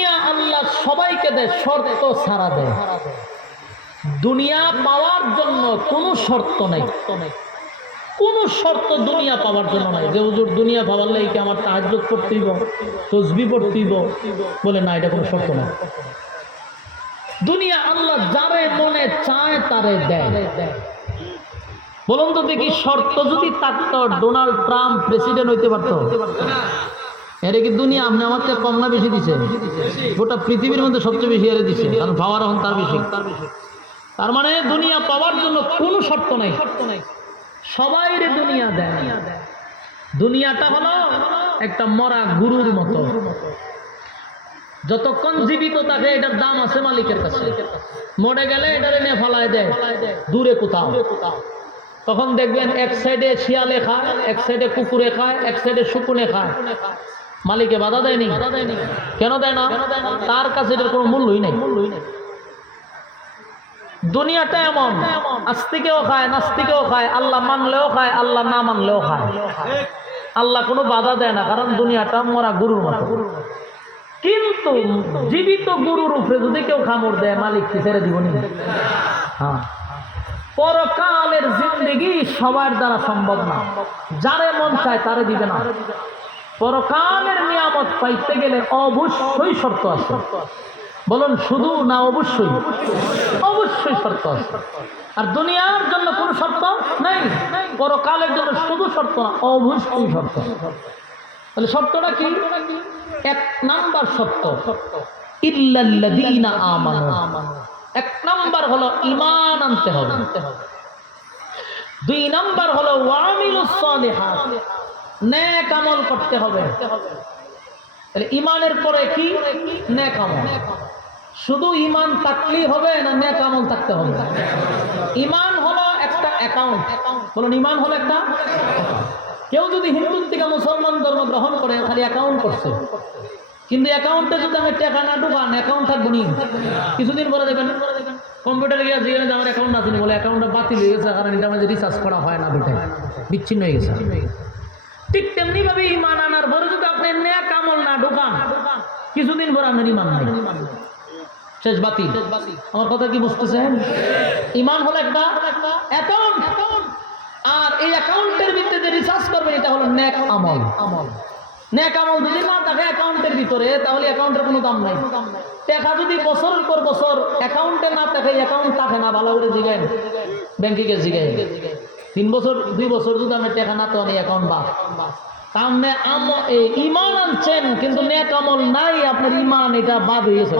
দুনিয়া আল্লাহ সবাইকে দেয়, শর্ত ছাড়া দেয়। দুনিয়া পাওয়ার জন্য কোনো শর্ত নেই। কোনো শর্ত দুনিয়া পাওয়ার জন্য নাই। যে হুজুর দুনিয়া পাওয়ার লাগে আমার তাহাজ করতেইব তসবি পড়তেইব বলে, না, এটা কোনো শর্ত না দুনিয়া আল্লাহ যারে মনে চায় তারে দেয়। বলুন তো দেখি, শর্ত যদি থাকতো, ডোনাল্ড ট্রাম্প প্রেসিডেন্ট হইতে পারতো? এটা কি দুনিয়া? আপনি আমার থেকে কম না বেশি দিছে গোটা পৃথিবীর মধ্যে সবচেয়ে বেশি এর দিছে। কারণ পাওয়ার এখন তার বেশি। তার মানে দুনিয়া পাওয়ার জন্য কোনো শর্ত নাই। সবাই রে দুনিয়া দেয়। দুনিয়াটা হলো একটা মরা গুরুর মতো। যতক্ষণ জীবিত থাকে, এটার দাম আছে মালিকের কাছে। মরে গেলে এটারে এনে ফলায় দেয়। দূরে কোথাও। তখন দেখবেন এক সাইডে শিয়ালে খায়, এক সাইডে কুকুরে খায়, এক সাইডে শুকুনে খায়। মালিকে বাধা দেয়নি? কেন দেয় না? তার কাছে এটার কোনো মূল্যই নেই। দুনিয়াটা এমন, আস্তিকেও খায়, নাস্তিকেও খায়, আল্লাহ মানলেও খায়, আল্লাহ না মানলেও খায়। আল্লাহ কোনো বাধা দেয় না, কারণ দুনিয়াটা মরা গুরুর মতো। কিন্তু জীবিত গুরুর উপরে যদি কেউ খামড় দেয়, মালিক কি ছেড়ে দিব নি? হ্যাঁ। পরকালের জিন্দগি সবার দ্বারা সম্ভব না। যারে মন চায় তারে দিবে না। পরকালের নিয়ামত পাইতে গেলে অবশ্যই শর্ত আছে। বলুন, শুধু না অবশ্যই? অবশ্যই শর্ত আছে। আর দুনিয়ার জন্য কোনো শর্ত নেই? পরকালের জন্য শুধু শর্ত না অবশ্যই শর্ত। তাহলে শর্তটা কি? এক নাম্বার শর্ত। ইল্লাল্লাযীনা আমানু। এক নাম্বার হলো ঈমান আনতে হবে। দুই নাম্বার হলো ওয়ামিলুস সালিহাত। নেক আমল করতে হবে। তাহলে ইমানের পরে কি? নেক আমল। শুধু ইমান থাকলেই হবে না নেক আমল থাকতে হবে? ইমান হলো একটা অ্যাকাউন্ট। বলুন ইমান হলো একটা কেউ যদি হিন্দুর থেকে মুসলমান ধর্ম গ্রহণ করে খালি অ্যাকাউন্ট করছে। কিন্তু অ্যাকাউন্টে যদি আমি টাকা না ঢুকান, অ্যাকাউন্ট থাকব নি। কিছুদিন পরে দেখবেন, কম্পিউটারে গিয়ে জিজ্ঞেস আমার অ্যাকাউন্ট আছে বলে অ্যাকাউন্টটা বাতিল হয়ে গেছে কারণ এটা আমাদের রিচার্জ করা হয় না দুটাই বিচ্ছিন্ন হয়ে গেছে। ঠিক তেমনি ভাবে ইমান আনার পরে যদি আপনি ন্যাক আমল না ঢুকান, কিছুদিন পরে আপনার ইমান নাই। শেষ বাতি আমার কথা কি বুঝতেছেন? ইমান হলো একটা অ্যাকাউন্ট আর এই অ্যাকাউন্টের ভিতরে যে রিসার্চ করবেন, এটা হলো ন্যাক আমল। আমল ন্যাক আমল যদি না থাকে অ্যাকাউন্টের ভিতরে, তাহলে অ্যাকাউন্টের কোনো দাম নাই। টাকা যদি বছরের পর বছর অ্যাকাউন্টে না থাকে অ্যাকাউন্ট থাকে না, ভালো করে জিগায় ব্যাংকে গিয়ে জিগায় তিন বছর, দুই বছর যদি আমি টাকা না তো আমি অ্যাকাউন্ট বা তাহলে ইমান আনছেন, কিন্তু নেক আমল নাই, আপনার ইমান এটা বাদ হয়েছে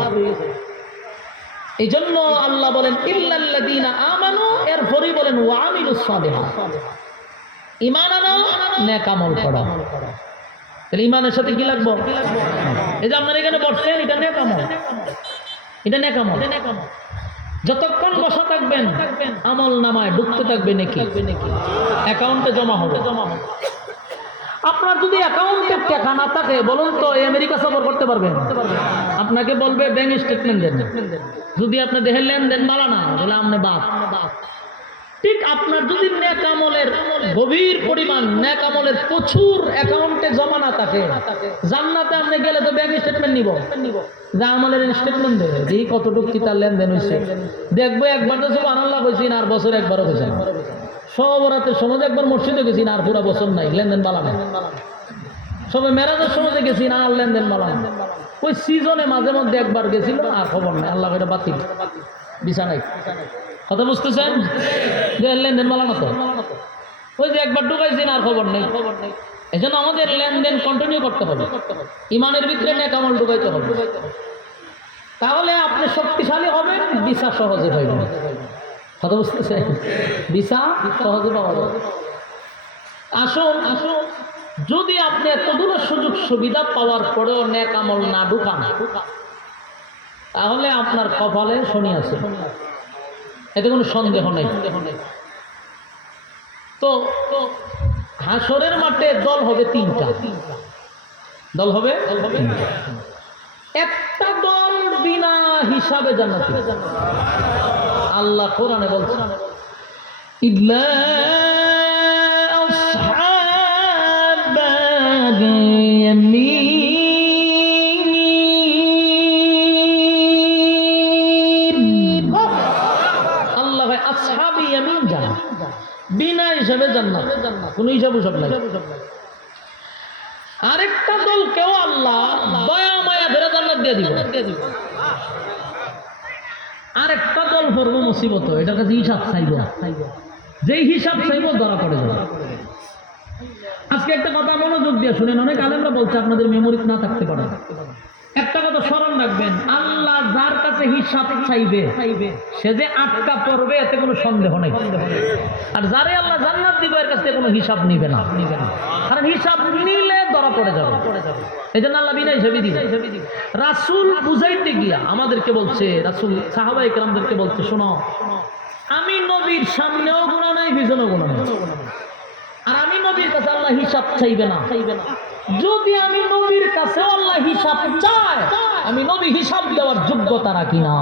এই জন্য আল্লাহ বলেন, ইল্লাল্লাযীনা আমানু এরপরই বলেন ওয়ামিলুস সালিহাত ইমান আনো, নেক আমল করো। তাহলে ইমানের সাথে কি লাগবো? এই যে আপনার এখানে বসছেন, এটা নেক আমল। এটা নেক আমল। যতক্ষণ বসা থাকবেন, আমল নামায় ঢুকতে থাকবে নাকি? অ্যাকাউন্টে জমা হবে। জমা হবে আপনার যদি অ্যাকাউন্টে টাকা না থাকে, বলুন তো আমেরিকা সফর করতে পারবেন? আপনাকে বলবে ব্যাংক স্টেটমেন্ট দেন। যদি আপনি দেহের লেনদেন মালা না বলে আপনি বাপ ঠিক আপনার যদি ন্যাক আমলের গভীর পরিমাণ ন্যাক আমলের প্রচুর অ্যাকাউন্টে জমা না থাকে, জান্নাতে আপনি গেলে তো ব্যাংক স্টেটমেন্ট নিব। যা আমলের স্টেটমেন্ট দেবে যে কতটুকু কি তার লেনদেন হয়েছে দেখব একবার তো সব আনন্দ হয়েছি আর বছর একবারও হয়েছে সব সবরাতে সমাজে একবার মসজিদে গেছি আর পুরা বছর নাই, লেনদেন বালা নাই। সবে মেরাজের সমাজে গেছি না, আর লেনদেন বালা নাই। ওই সিজনে মাঝে মধ্যে একবার গেছিল, আর খবর নাই, আল্লাহ এটা বাতিল। বিছানাই কথা বুঝতেছেন? লেনদেন বালা না তো? ওই যে একবার ঢুকাইছি না আর খবর নেই। এই জন্য আমাদের লেনদেন কন্টিনিউ করতে হবে। ইমানের ভিতরে নেক আমল ঢুকাইতে হবে। তাহলে আপনি শক্তিশালী হবেন দিশা সহজে হইবেন কথা বুঝতেছেন? দিশা সহজে পাওয়া যাবে। আসুন আসুন যদি আপনি এতগুলো সুযোগ সুবিধা পাওয়ার পরেও নেক আমল না ঢুকান, তাহলে আপনার কপালে শনি আছে। এতে কোনো সন্দেহ নেই। তো হাসরের মাঠে দল হবে তিনটা। দল হবে। একটা দল বিনা হিসাবে জানাতে আল্লাহ কোরআনে বলছে ইল্লা জান্নাত। কোন হিসাব সব নাই। আরেকটা দল কেউ আল্লাহ দয়া, মায়া ধরে জান্নাত দিয়ে আরেকটা দল মুসিবত এটার কাছে হিসাব চাইব। যেই হিসাব চাইব ধরা পড়ে যাবে। আজকে একটা কথা মনোযোগ দিয়ে শুনেন, অনেক আলেমরা বলছে আপনাদের মেমোরি না থাকতে পারে একটা কথা স্মরণ রাখবেন, আল্লাহ যার কাছে হিসাব চাইবে, সে যে আটকা পড়বে, এতে কোনো সন্দেহ নেই। আর যারে আল্লাহ জান্নাত দিবে, এর কাছ কোনো হিসাব নিবে না। কারণ হিসাব নিলে ধরা পড়ে যাবে। এই জন্য আল্লাহ বিনা হিসাবে দিবে। রাসুল বুঝাইতে গিয়া আমাদেরকে বলছে, রাসুল সাহাবাই কেরামদেরকে বলছে, শোনো, আমি নবীর সামনেও গুণা নাই, পিছনেও গুণা নাই। আর আমি নবীর কাছে আল্লাহ হিসাব চাইবে না চাইবে না। যদি আমি নবীর কাছে আল্লাহ হিসাব চাই, আমি নবী হিসাব দেওয়ার যোগ্যতা রাখি না।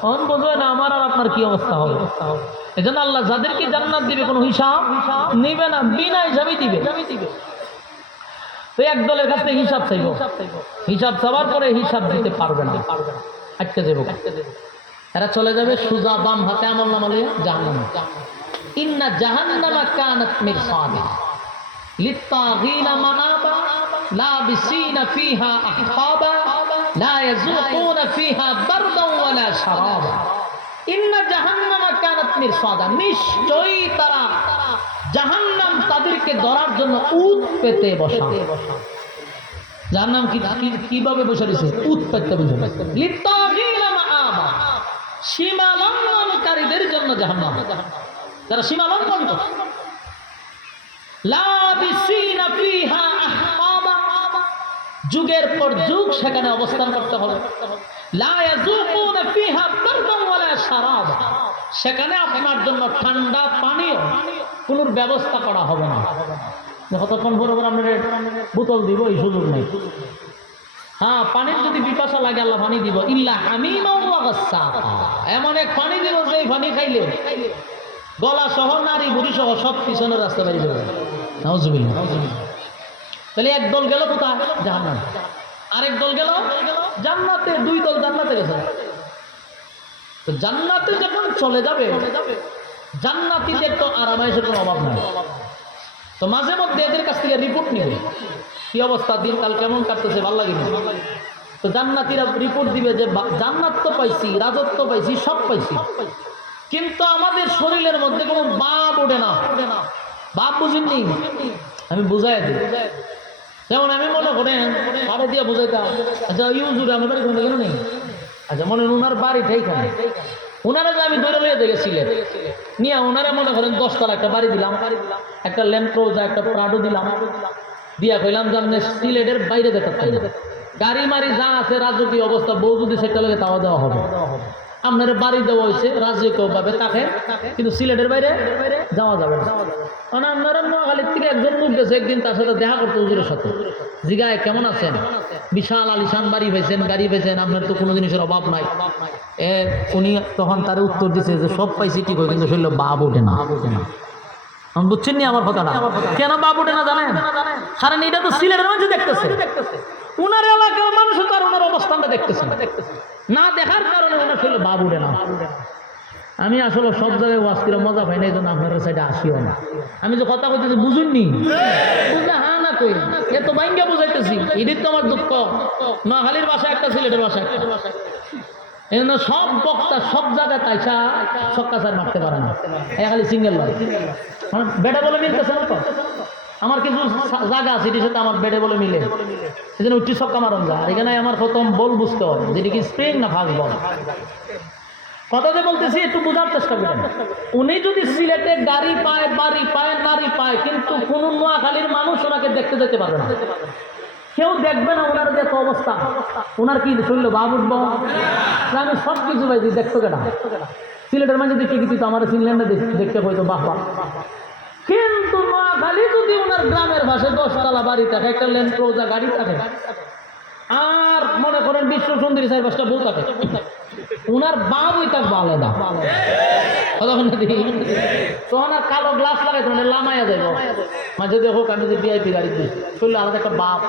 তখন না, আমার আর আপনার কি অবস্থা হবে? এই জন্য আল্লাহ যাদেরকে জান্নাত দিবে, কোনো হিসাব নিবে না, বিনা হিসাবই দিবে। তো এক দলের কাছ হিসাব চাইব। হিসাব চাওয়ার পরে হিসাব দিতে পারবে না। আটকে যাব এরা চলে যাবে সুজা বাম হাতে আমল নামালে জাহান্নামে। ইন্না জাহান্নামা কানাত মিরসাদা লিত্তাগিনা মাআবা লাবিসিনা ফিহা আহকাবা লা ইয়াযুকুনা ফিহা বারদান ওয়ালা শারাবা ইন্না জাহান্নামা কানাত মিরসাদা নিশ্চয়ই তারা জাহান্নাম তাদেরকে ধরার জন্য উত পেতে বসা জাহান্নাম কি কীভাবে বসে রয়েছে? উত পেতে বসে সীমা লঙ্ঘনকারীদের জন্য জাহান্নাম। যারা সীমা লঙ্ঘন করে। যুগের পর যুগ সেখানে অবস্থান করতে হবে সেখানে আপনার জন্য ঠান্ডা পানীয় কোন ব্যবস্থা করা হবে না। কতক্ষণ পরে আপনার বোতল দিব, এই সুযোগ নেই। হ্যাঁ পানির যদি পিপাসা লাগে, আল্লাহ পানি দিব। ইল্লা আমি। এমন এক পানি দিব যে পানি খাইলে গলা সহ, নারী বুড়ি সহ, সব পিছনের রাস্তা দেবে নাউজুবিল্লাহ। তাহলে এক দল গেল কোথায়? জাহান্নাম আরেক দল গেল? জান্নাতে। দুই দল জান্নাতে গেছে। তো জান্নাতে যখন চলে যাবে, জান্নাতিদের তো আরামাইশের কোনো অভাব নাই। তো মাঝে মধ্যে এদের কাছ থেকে রিপোর্ট নিবে। কি অবস্থা? দিনকাল কেমন কাটতেছে? ভালো লাগে তো জান্নাতিরা রিপোর্ট দিবে যে জান্নাত তো পাইছি, রাজত্ব পাইছি, সব পাইছি। কিন্তু আমাদের শরীরের মধ্যে কোনো বাপ ওঠে না। বাপ বুঝেননি? আমি বুঝাই দিই। যেমন আমি মনে করেন, বাড়ি দিয়ে বুঝাইতাম আচ্ছা ইউজুরে আমার বাড়ি কোনো কেন নেই আচ্ছা মনে ওনার বাড়িটাই খানে ওনারা যে আমি দৌড়ে লিয়ে দেখেছিলেন। নিয়ে ওনারা মনে করেন দশতলা একটা বাড়ি দিলাম। একটা ল্যান্ড ক্রোজা একটা প্রাডো দিলাম। দিয়া কইলাম যে আপনি সিলেটের বাইরে দেখতে গাড়ি মারি যা আছে, রাজকীয় অবস্থা, বউ যদি সেটা লাগে তাও দেওয়া হবে। আপনার বাড়ি দেওয়া হয়েছে রাজকীয় ভাবে তাকে, কিন্তু সিলেটের বাইরে যাওয়া যাবে না। কারণ আপনারা নোয়াখালীর থেকে একজন লোক গেছে, একদিন তার সাথে দেখা করতে হুজুরের সাথে। জিগায়, কেমন আছেন? বিশাল আলিশান বাড়ি পেয়েছেন গাড়ি পেয়েছেন আপনার তো কোনো জিনিসের অভাব নাই। এ, উনি তখন তার উত্তর দিছে যে, সব পাইছি ঠিক হয় কিন্তু শরীর বাপ ওঠে না। বুঝছেন নি আমার কথাটা? কেন বাপ ওঠে না জানেন? কারণ এটা তো সিলেটের মধ্যে দেখতেছে। উনার এলাকার মানুষ তো আর ওনার অবস্থানটা দেখতেছে না। না দেখার কারণে ওনার শরীরে বাপ না আমি আসলে সব জায়গায় ওয়াজ করে মজা পাই না এই জন্য আপনার সাইডে আসিও না। আমি যে কথা কইতেছি বুঝুননি? বুঝলে হ্যাঁ না কই, এ তো বাইঙ্গা বুঝাইতেছি এদিক তো আমার দুঃখ। নোয়াখালীর বাসা একটা, সিলেটের বাসা একটা। এই জন্য সব বক্তা সব জায়গায় তাইসা সক্কা স্যার মারতে পারে না। খালি সিঙ্গেল মানে বেটা বলে মিলতেছে না তো? আমার কিছু জায়গা আছে, এটির সাথে আমার বেডে বলে মিলে। এই জন্য উচ্চ সক্কা মারন যা। আর এখানে আমার প্রথম বল বুঝতে হবে যেটি কি স্প্রিং না ফাস্ট বল। কথা যে বলতেছি, একটু বোঝার চেষ্টা করেন। উনি যদি সিলেটে গাড়ি পায়, বাড়ি পায়, নারী পায়, কিন্তু কোন নোয়াখালীর মানুষ ওনাকে দেখতে যেতে পারবে না। কেউ দেখবে না ওনার যে অবস্থা। ওনার কি শরীর ভাব উঠবো? আমি সব কিছু পাইছি দেখতো কেনা সিলেটের মাঝে দেখতে কিন্তু আমার সিনল্যান্ডে দেখতে হয়তো বাহ বাহ। কিন্তু নোয়াখালী যদি ওনার গ্রামের ভাষায় দশতলা বাড়ি থাকে, একটা ল্যান্ড ক্রোজা গাড়ি থাকে? আর মনে করেন বিশ্ব সুন্দরী চার পাঁচটা বউ থাকে। ওনার বাবুই তাক আলাদা। তখন আর কালো গ্লাস লাগাইতো মানে লামাইয়া যাইব। মাঝে দেখো আমি যে ভিআইপি গাড়ি দিই শরীরে আলাদা একটা বাপ।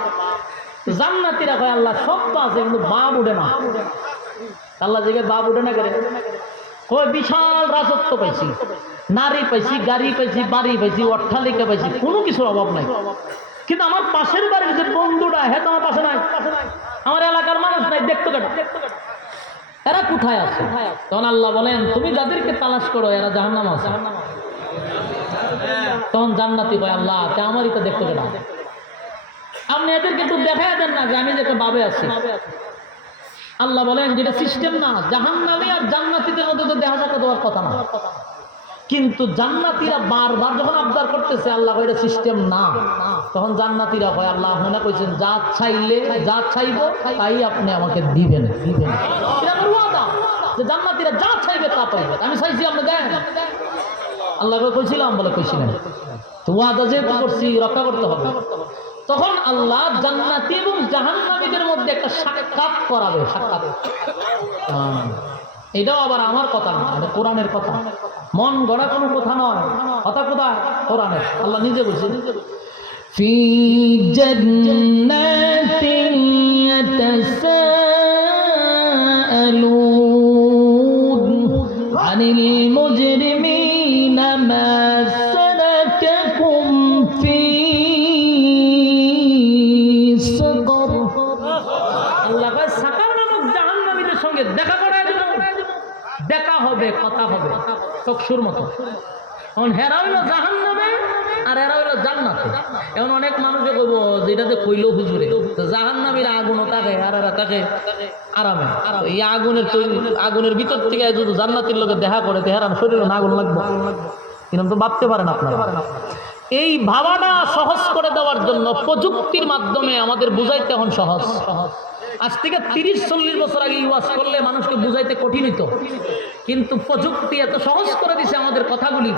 জান্নাতিরা কয়, আল্লাহ, সব তো আছে কিন্তু বাপ উঠে না। আল্লাহ জিগে বাপ উঠে না করে কই বিশাল রাজত্ব পাইছি। নারী পাইছি, গাড়ি পাইছি, বাড়ি পাইছি, অট্টালিকা পাইছি, কোনো কিছুর অভাব নাই। কিন্তু আমার পাশের বাড়ির যে বন্ধুটা হ্যাঁ তো আমার পাশে নাই? আমার এলাকার মানুষ নাই, দেখতো কেটা? এরা কোথায় আছে? তখন আল্লাহ বলেন, তুমি যাদেরকে তালাশ করো, এরা জাহান্নাম আছে। তখন জান্নাতি ভাই আল্লাহ, তে আমারই তো দেখতে গেলাম আপনি এদেরকে একটু দেখাই দেন না যে আমি যে একটা বাবে আছি। আল্লাহ বলেন, যেটা সিস্টেম না, জাহান্নামী আর জান্নাতিদের মধ্যে তো দেখা সাক্ষাৎ দেওয়ার কথা না। কিন্তু জান্নাতিরা বারবার যখন আবদার করতেছে, আল্লাহ এটা সিস্টেম না। তখন জান্নাতিরা হয় আল্লাহ মনে কইছেন যা চাইলে, যা চাইব, তাই আপনি আমাকে দিবেন। দিবেন জান্নাতিরা যা চাইবে, তা পাইবে। আমি চাইছি, আপনি দেন। আল্লাহ কইছিলাম বলে কইছিলেন। তো ওয়াদা যেহেতু করছি, রক্ষা করতে হবে। তখন আল্লাহ জান্নাতি এবং জাহান্নামীদের মধ্যে একটা সাক্ষাৎ করাবে, সাক্ষাৎ। এটাও আবার আমার কথা না এটা কোরআনের কথা মন গড়া কোনো কথা নয় কথা কোথায় কোরআনের আল্লাহ নিজে বলছে في جنات يتساءلون عن المجرمين ما سلككم في سقر আল্লাহ কয়, সাকার নামক জাহান্নামীদের সঙ্গে দেখা করায় দেব দেখা হবে, কথা হবে। চক্ষুর মতো। এখন হেরা হইল জাহান্নামে আর এরা হইল এখন অনেক মানুষে যেটাতে হুজুরে, তো জাহান্নামীর আগুনও থাকে আর এরা থাকে লোকে দেখা করে আগুন লাগবে। এরকম তো ভাবতে পারেন আপনারা। এই ভাবাটা সহজ করে দেওয়ার জন্য প্রযুক্তির মাধ্যমে আমাদের বুঝাইতে এখন সহজ সহজ। আজ থেকে তিরিশ চল্লিশ বছর আগে ইউজ করলে মানুষকে বুঝাইতে কঠিন হতো কিন্তু প্রযুক্তি এত সহজ করে দিছে আমাদের কথাগুলি।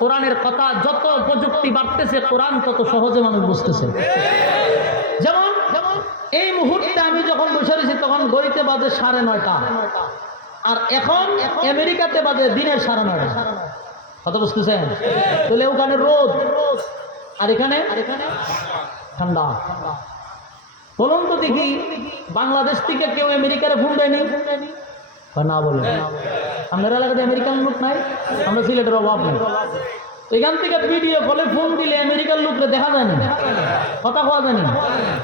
কোরআনের কথা যত প্রযুক্তি বাড়তেছে, কোরআন তত সহজে মানুষ বুঝতেছে। যেমন যেমন এই মুহূর্তে আমি যখন বসে রয়েছি, তখন গড়িতে বাজে সাড়ে নয়টা। আর এখন আমেরিকাতে বাজে দিনের সাড়ে নয়টা। কথা বুঝতেছেন? তাহলে ওখানে রোদ। আর এখানে ঠান্ডা। বলুন তো দেখি, বাংলাদেশ থেকে কেউ আমেরিকার ফোন দেয়নি? না বলে আপনার এলাকাতে আমেরিকান লোক নাই? আমরা সিলেটের অভাব নেই। তো এখান থেকে ভিডিও কলে ফোন দিলে আমেরিকার লোককে দেখা যায়নি। কথা হওয়া যায়নি।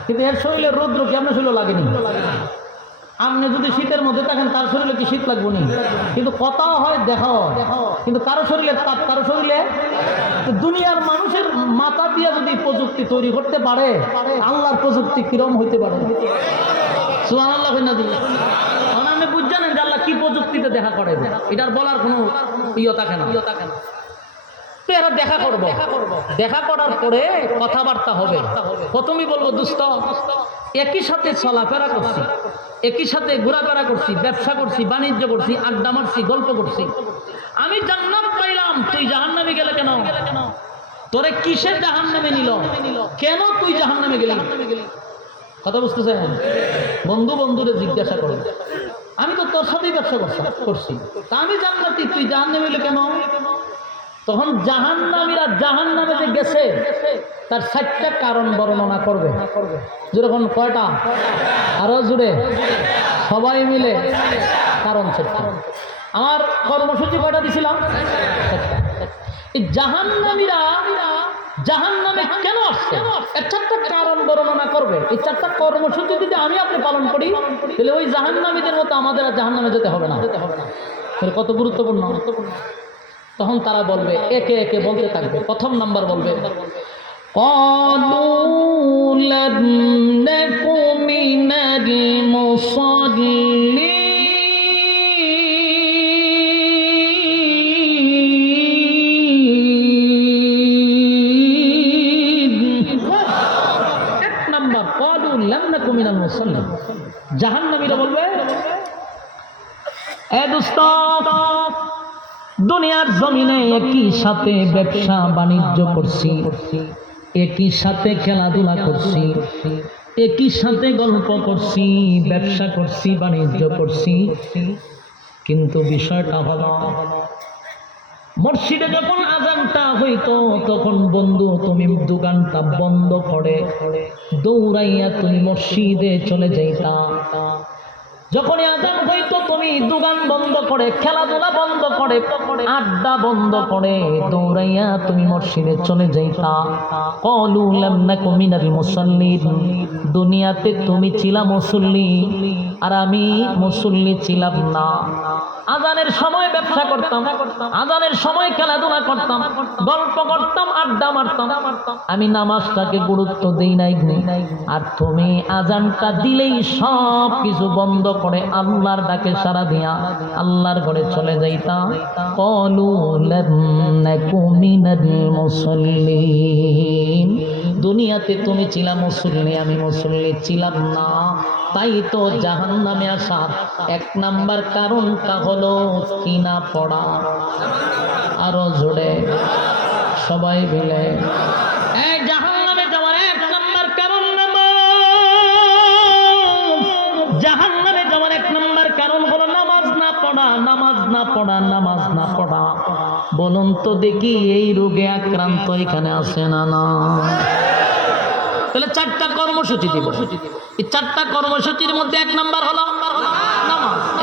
কিন্তু এর শরীরে রৌদ্র কি আপনার লাগেনি? আপনি যদি শীতের মধ্যে থাকেন, তার শরীরে কি শীত লাগবো নি কিন্তু কথাও হয়, দেখাও কিন্তু কারও শরীরে তাপ, কারও শরীরে দুনিয়ার মানুষের মাথা দিয়ে যদি প্রযুক্তি তৈরি করতে পারে, আল্লাহর প্রযুক্তি কিরম হইতে পারে? আপনি বুঝছেন যে আল্লাহ কি প্রযুক্তিতে দেখা করে। এটার বলার কোনো ইয়ে থাকে না। দেখা করব। দেখা করার পরে কথাবার্তা হবে। প্রথমেই বলব, দুস্থ। একই সাথে চলাফেরা করছি, একই সাথে ঘোরাফেরা করছি, ব্যবসা করছি, বাণিজ্য করছি, আড্ডা মারছি, গল্প করছি। আমি জান্নাত পাইলাম, তুই জাহান্নামে গেলে কেন? তোরে কিসের জাহান্নামে নিল? কেন তুই জাহান্নামে গেলি? কথা বুঝতেছেন? বন্ধু বন্ধুরে জিজ্ঞাসা করে। আমি তো তোর সাথেই ব্যবসা করছি তা আমি জান্নাতি, তুই জাহান্নামে এলে কেন? তখন জাহান্নামীরা জাহান নামে যে গেছে, তার চারটা কারণ বর্ণনা করবে। যেরকম কয়টা? আরও জুড়ে সবাই মিলে কারণ চারটা। আমার কর্মসূচি কয়টা দিছিলাম। এই জাহান্নামীরা জাহান নামে কেন আসছে? এর চারটা কারণ বর্ণনা করবে। এই চারটা কর্মসূচি যদি আমি আপনি পালন করি, তাহলে ওই জাহান্নামীদের মতো আমাদের আর জাহান নামে যেতে হবে না। যেতে হবে না কত গুরুত্বপূর্ণ? তখন তারা বলবে, একে একে বলতে থাকবে, প্রথম নাম্বার বলবে জাহান নাম্বার বলবে, এ দোস্ত দুনিয়ার জমিনে একই সাথে ব্যবসা বাণিজ্য করছি, একই সাথে খেলাধুলা করছি, একই সাথে গল্প করছি, ব্যবসা করছি, বাণিজ্য করছি। কিন্তু বিষয়টা হলো, মসজিদে যখন আজানটা হইতো, তখন বন্ধু তুমি দোকানটা বন্ধ করে দৌড়াইয়া তুমি মসজিদে চলে যাইতা। যখনই আজান হইতো, তুমি দোকান বন্ধ করে, খেলাধুলা বন্ধ করে, আড্ডা বন্ধ করে দৌড়াইয়া তুমি মসজিদে চলে যাইতা। কলু লামনাকু মিনাল মুসাল্লিন, দুনিয়াতে তুমি ছিলা মুসল্লি, আর আমি মুসল্লি ছিলাম না। আজানের সময় ব্যবসা করতাম, আজানের সময় খেলাধুলা করতাম, গল্প করতাম, আড্ডা মারতাম। আমি নামাজটাকে গুরুত্ব দিই নাই, আর তুমি আজানটা দিলেই সব কিছু বন্ধ করে আল্লাহর ডাকে সারা দিয়া আল্লাহর ঘরে চলে যাইতা। কলু নাকু দুনিয়াতে তুমি ছিলা মুসল্লি, আমি মুসল্লি ছিলাম না। তাই তো জাহান নামে আসার এক নাম্বার কারণটা হলো কিনা পড়া। আরও জোরে সবাই মিলে। নামাজ না পড়া। বলুন তো দেখি এই রোগে আক্রান্ত এখানে আসে না না। তাহলে চারটা কর্মসূচি দিব। এই চারটা কর্মসূচির মধ্যে এক নাম্বার হলো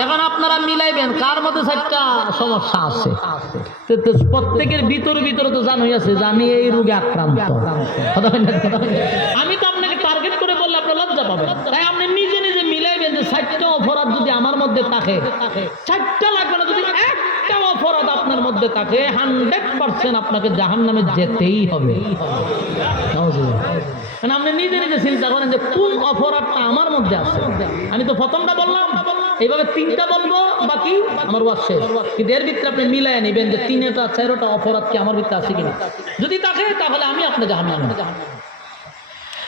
এখন আপনারা মিলাইবেন, কার মধ্যে চারটা সমস্যা আছে? প্রত্যেকের ভিতরে ভিতরে তো জানোই আছে যে আমি এই রোগে আক্রান্ত? আমি তো আপনাকে টার্গেট করে বললে আপনার লজ্জা পাবেন। তাই আপনি নিজে নিজে মিলাইবেন যে চারটা অপরাধ যদি আমার মধ্যে থাকে, চারটা লাগবে না যদি একটা অপরাধ মধ্যে থাকে হান্ড্রেড পার্সেন্ট আপনাকে জাহান নামে যেতেই হবে। মানে আপনি নিজে নিজে চিন্তা করেন যে কোন অপরাধটা আমার মধ্যে আছে। আমি তো প্রথমটা বললাম এইভাবে তিনটা বলব, বাকি আমার ওয়াজ শেষ। কিন্তু এর ভিতরে আপনি মিলাই নেবেন যে তিনটা, চারোটা অপরাধ কি আমার ভিতরে আছে কিনা। যদি থাকে তাহলে আমি আপনার জাহান নামে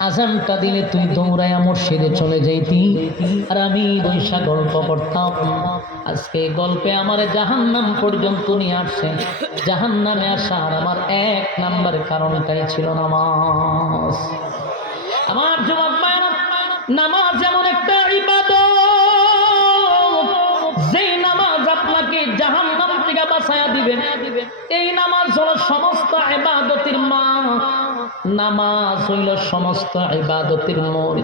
আজানটা দিলে তুই দৌড়াইয়া মসজিদে চলে যাইতি। আর আমি বৈশা গল্প করতাম আজকে গল্পে আমার জাহান্নাম পর্যন্ত নিয়ে আসছে। জাহান্নামে আসার আমার এক নাম্বার কারণটাই ছিল নামাজ। আমার মায়েরা, নামাজ এমন একটা ইবাদত। যেই নামাজ আপনাকে জাহান্নাম থেকে ছায়া দিবেন। এই নামাজ হলো সমস্ত ইবাদতের মা। নামাজ হইল সমস্ত ইবাদতের মূল।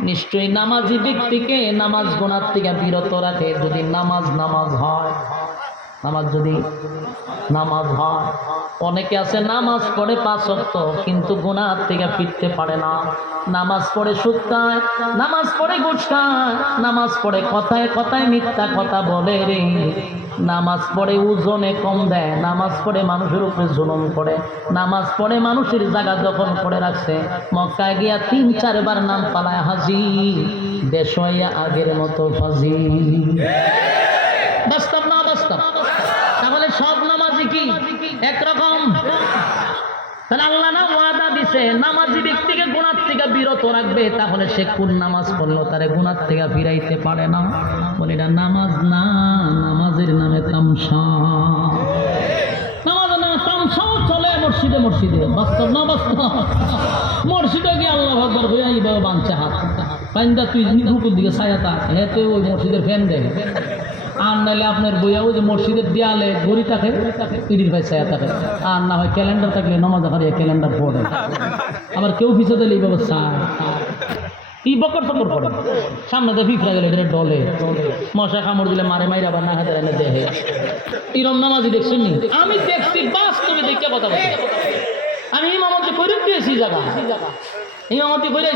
নিশ্চয়ই নামাজি ব্যক্তিকে নামাজ গোনার থেকে বিরত রাখে। যদি নামাজ নামাজ হয় নামাজ যদি নামাজ হয়। অনেকে আছে, নামাজ পড়ে পাঁচ অক্ত কিন্তু গুনার থেকে ফিরতে পারে না। নামাজ পড়ে খায়, নামাজ পড়ে ঘুষ নামাজ পড়ে কথায় কথায় মিথ্যা কথা বলে রে। নামাজ পড়ে ওজনে কম দেয়, নামাজ পড়ে মানুষের উপরে জুলুম করে। নামাজ পড়ে মানুষের জায়গা দখল করে রাখছে। মক্কায় গিয়া তিন, চারবার নাম পালায় হাজি দেশ আগের মতো ফাজি বাস্তব তাহলে সব নামাজি কি একরকম তাহলে আল্লাহ না দিছে নামাজি ব্যক্তিকে গুণার থেকে বিরত রাখবে, তাহলে সে কোন নামাজ পড়ল? তারে গুণার থেকে ফিরাইতে পারে না। বলে এটা নামাজ না, নামাজের নামে তামসা। চলে মসজিদে মসজিদে। বাস্তব না বাস্তব? মসজিদে গিয়ে আল্লাহ হাত। তুই দিকে ছায়াতা হ্যাঁ তুই ওই মসজিদের ফ্যান আর নাহলে আপনার বইয়া ওই যে মসজিদের দেয়ালে গড়ি থাকে ইডির ভাই ছায়া থাকে। আর না হয় ক্যালেন্ডার থাকলে নমাজ হারিয়ে ক্যালেন্ডার পড়ে। আবার কেউ পিছিয়ে দিলে এই ব্যবস্থা। এই বকর ফকর পড়ে। সামনে দিয়ে ফিফরা গেলে এটা ডলে। মশা কামড় দিলে মারে মাইরা আবার না হাতে এনে দেহে। এরম নামাজি দেখছেন নি? আমি দেখছি বাস্তবে দেখে কথা বলছি। আমি ইমামতি করে দিয়েছি জায়গা। ইমামতি করে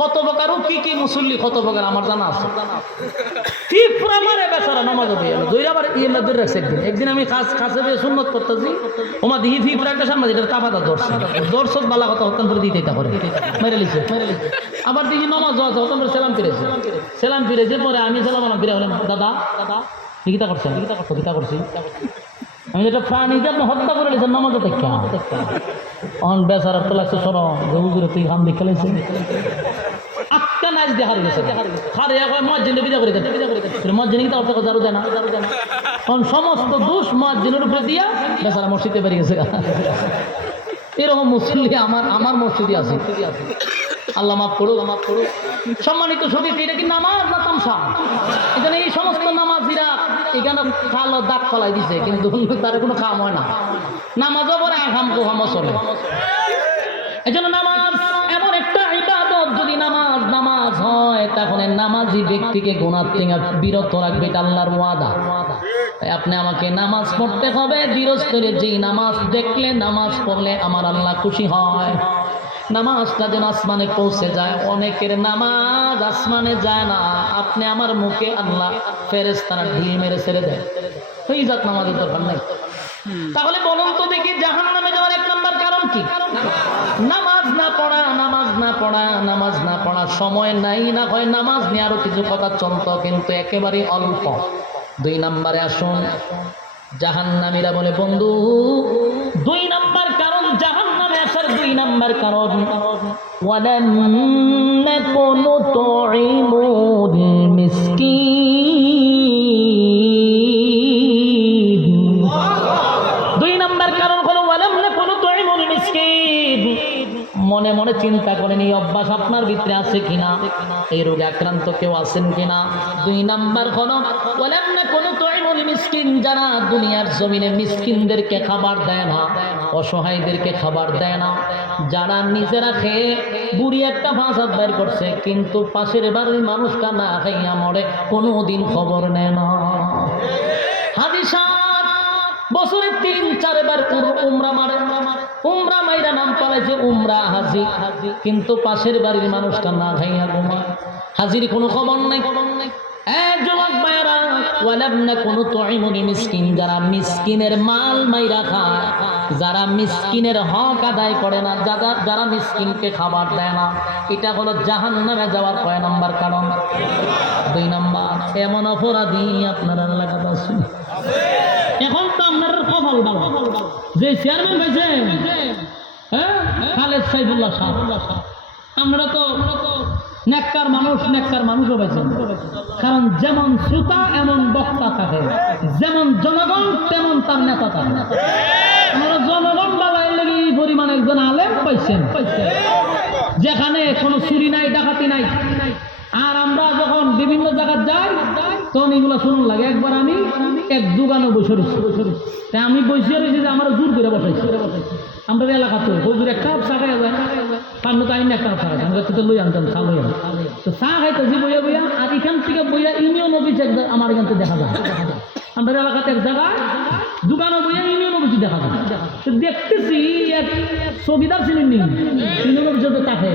কত প্রকারও কি কি মুসল্লি কত প্রকার আমার জানা আছে। ফিফরা মারে বেচারা নামাজ দুই আবার ইয়ে ধরে রাখছে একদিন। একদিন আমি খাস, খাসে দিয়ে সুন্নত করতেছি, ওমা দিহি ফিফরা একটা সামনে যেটা তাপাতা ধরছে দর্শক বালা কথা হতান করে দিতে এটা করে মেরে মেরে আবার দিহি নামাজ যাওয়া হতান করে সেলাম ফিরেছে। সেলাম ফিরেছে পরে আমি সেলাম আলাম, ফিরে হলাম, দাদা দাদা গীতা করছেন? গীতা করছি। আমি যেটা প্রাণী আপনি হত্যা করে নিয়েছেন, নামাজ অন বেচারা তো লাগছে সর যে হুজুরে তুই হাম দেখে দিয়ে করে সমস্ত দোষ দিয়া আল্লাহ মাফ করুক। সম্মানিত সদী এটা কি নামাজ না তামসা? এখানে এই সমস্ত এখানে খালো দাগ ফলাই দিছে, কিন্তু তার কোনো হয় না। পরে আঘাম চলে। এই জন্য নামাজ, এমন একটা ইবাদত, যদি নামাজ নামাজ হয় এই নামাজি ব্যক্তিকে গুণার থেকে বিরত রাখবে, এটা আল্লাহর ওয়াদা। আপনি আমাকে নামাজ পড়তে হবে বিরস্তরে যেই নামাজ দেখলে, নামাজ পড়লে আমার আল্লাহ খুশি হয়। নামাজটা যেন আসমানে পৌঁছে যায়, অনেকের নামাজ আসমানে যায় না, আপনি আমার মুখে আল্লাহ ফেরেস্তানা ঢিল মেরে ছেড়ে দেয় হয়ে যাক নামাজের দরকার নাই। তাহলে বলুন তো দেখি জাহান নামে যাওয়ার এক নম্বর কারণ কি? নামাজ না পড়া, নামাজ না পড়া, নামাজ না পড়া সময় নাই না হয় নামাজ নিয়ে আরও কিছু কথা চলত, কিন্তু একেবারে অল্প। দুই নম্বরে আসুন। জাহান্নামীরা বলে, বন্ধু, দুই নাম্বার কারণ জাহান্নামে আসার দুই নাম্বার কারণ। ওয়ালাম নাকুনু তুইমুল মিসকিন। দুই নাম্বার কারণ হলো না কোনো তৈমুল মিসকিন। মনে মনে চিন্তা করেন এই অভ্যাস আপনার ভিতরে আছে কিনা? এই রোগে আক্রান্ত কেউ আছেন কিনা? দুই নাম্বার হলো না কোনো তৈমুল মিসকিন যারা দুনিয়ার জমিনে মিসকিনদেরকে খাবার দেয় না, অসহায়দেরকে খাবার দেয় না। যারা নিজেরা খেয়ে বুড়ি একটা ফাঁসাদ বের করছে, কিন্তু পাশের বাড়ির মানুষটা না খাইয়া মরে কোনো দিন খবর নেয় না। বছরে তিন, চারবার উমরা মারে। উমরা মাইরা নাম পালাইছে উমরা হাজি। কিন্তু পাশের বাড়ির মানুষটা না খাইয়া ঘুমায়। হাজির কোনো খবর নাই খবর নাই। তৈমনি যারা মিসকিনের মাল মাইরা খায়, যারা মিসকিনের হক আদায় করে না যারা যারা মিসকিনকে খাবার দেয় এটা হলো জাহান নামে যাওয়ার কয় কারণ? দুই নাম্বার, এমন অপরাধী আপনার এখন তো আপনার কপাল ভালো যে চেয়ারম্যান হয়েছে হ্যাঁ খালেদ আমরা তো নেককার মানুষ নেককার মানুষও পাইছেন কারণ যেমন শ্রোতা, এমন বক্তা থাকে। যেমন জনগণ, তেমন তার নেতা থাকে। আমরা জনগণ বালাই লেগে এই পরিমাণ একজন আলেম পাইছেন। যেখানে কোনো চুরি নাই, ডাকাতি নাই। আর আমরা যখন বিভিন্ন জায়গায় যাই, তখন এগুলো শুনুন লাগে। একবার আমি এক দোকানে বসে রয়েছি। তাই আমি বসে রয়েছি যে আমার জোর করে বসাইছি। আমরা এলাকা তো হুজুর একটা চা খাই যায় সামনে তো আইন একটা খাই আমরা তো লই আনতাম চা লই তো চা খাইতেছি বইয়া বইয়া, আর এখান থেকে বইয়া ইউনিয়ন অফিস আমার এখান থেকে দেখা যায়। আমাদের এলাকাতে এক জায়গায় দোকানে বইয়া ইউনিয়ন অফিস দেখা যায়। তো দেখতেছি এক চকিদার ছিলেন নি ইউনিয়ন অফিসে তাকে।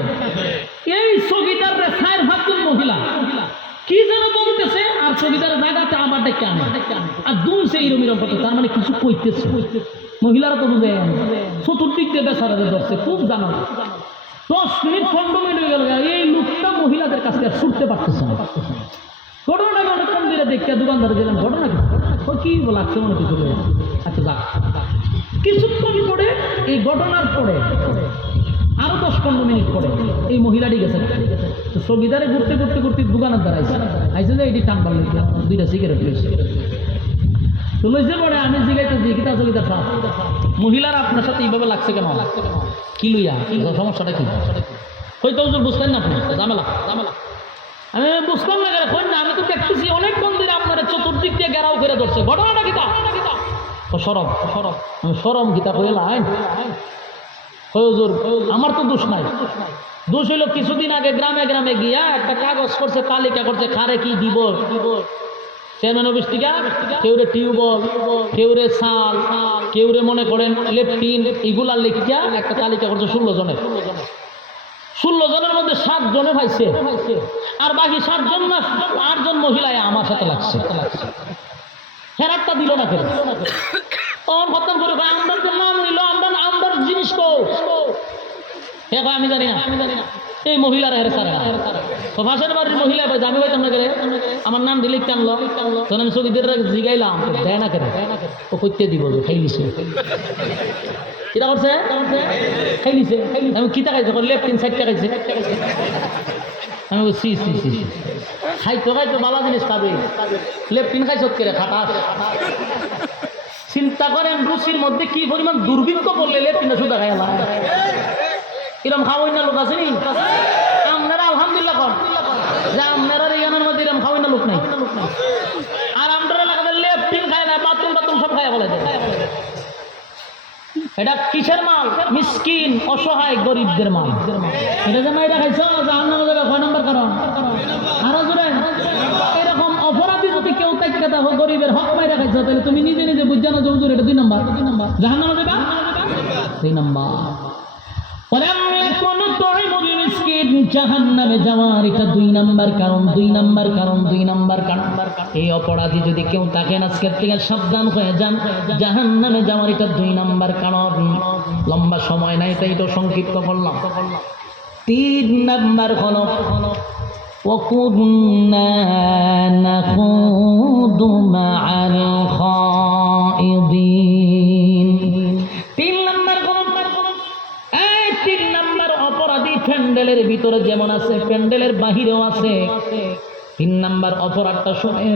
এই চকিদার সাইর ভাবছেন মহিলা। কি যেন বলতেছে, আর চকিদার জায়গাতে আবার ডেকে আনে। আর দুলছে এইরকম এরকম করতে তার মানে কিছু কইতেছে। মহিলারা তো বুঝে চতুর্দিক দিয়ে বেচারাতে ধরছে, খুব জানা। দশ মিনিট, পনেরো মিনিট হয়ে গেল এই লোকটা মহিলাদের কাছ থেকে ছুটতে পারতেছে না। ঘটনাটা অনেকক্ষণ ধরে দেখতে দোকানদারে দিলাম ঘটনা কি? কি লাগছে মনে কিছু। আচ্ছা যাক কিছুক্ষণ পরে, এই ঘটনার পরে, আরও দশ পনেরো মিনিট পরে, এই মহিলাটি গেছে। তো সবিদারে ঘুরতে ঘুরতে ঘুরতে দোকানের দ্বারা আইসে আইসে যে এটি টান পারল দুইটা সিগারেট লইছে তো লইছে পরে আমি জিগাইতেছি কিতা সবিদার সাহ মহিলার আপনার সাথে এইভাবে লাগছে কেন? কি লইয়া? সমস্যাটা কি? হয়তো হুজুর বুঝতেন না আপনি, ঝামেলা। ঝামেলা আমি বুঝতাম না কেন না, আমি তো দেখতেছি অনেকক্ষণ ধরে আপনার চতুর্দিক দিয়ে গেরাও করে ধরছে। ঘটনাটা কিতা? ও সরম সরম গীতা করে লাইন। হুজুর, আমার তো দোষ নাই। দোষ হইল কিছুদিন আগে গ্রামে গ্রামে গিয়া একটা কাগজ করছে, তালিকা করছে খারে কি দিব? চেয়ারম্যান অফিস থেকে সাল মনে করেন একটা তালিকা করছে জনের। মধ্যে সাত জনে আর বাকি সাত জন না আটজন মহিলায় আমার সাথে লাগছে। ফেরাতটা দিল না ফেরত তখন খতম করে নাম নিল জিনিস আমি জানি না আমি জানি না। এই মহিলারা হেরে সারে। না তো পাশের বাড়ির মহিলা আমি পাইতাম না করে আমার নাম দিলে টানলো তখন আমি চকিদের জিগাইলাম দেয় না কেন? ও করতে দিব খাই নিছে কিটা করছে? খাই নিছে আমি কিতা খাইছে? লেফট তিন সাইডটা খাইছে। আমি সি সি সি। খাইতো খাইতো বালা জিনিস খাবে। লেপটিন খাই সত্যি রে খাটা চিন্তা করেন, রুচির মধ্যে কি পরিমাণ দুর্ভিক্ষ পড়লে লেপটিনটা শুধু খাই এরকম খাওয়াই না লোক আছে নি? আপনারা আলহামদুলিল্লাহ কর যে আপনারা এখানের মধ্যে এরকম খাওয়াই না লোক নাই। আর আপনারা লাগাতে লেপটিন খায় না, বাথরুম বাথরুম সব খায় বলে এটা কিসের মাল? মিসকিন, অসহায়, গরিবদের মাল। এটা যেন এটা খাইছ, জাহান্নামে যাবে, কয় নম্বর কারণ? আরও জোরে। এরকম অপরাধী যদি কেউ তাইকা দেখো গরিবের হক মাইরা খাইছ, তাহলে তুমি নিজে নিজে বুঝছ না জৌজুর এটা দুই নম্বর দুই নম্বর। জাহান্নামে যাবে? দুই নম্বর। المسكين জাহান্নামে যাওয়ার এটা দুই নাম্বার কারণ দুই নাম্বার কারণ দুই নাম্বার কারণ এই অপরাধী যদি কেউ তাকে আজকের থেকে সাবধান হয়ে যান জাহান্নামে যাওয়ার এটা দুই নাম্বার কারণ লম্বা সময় নাই তাই তো সংক্ষিপ্ত করলাম তিন নাম্বার হলো وكنا نخوض مع الخائضين প্যান্ডেলের ভিতরে যেমন আছে প্যান্ডেলের বাহিরেও আছে। তিন নাম্বার অপরাধটা শোনেন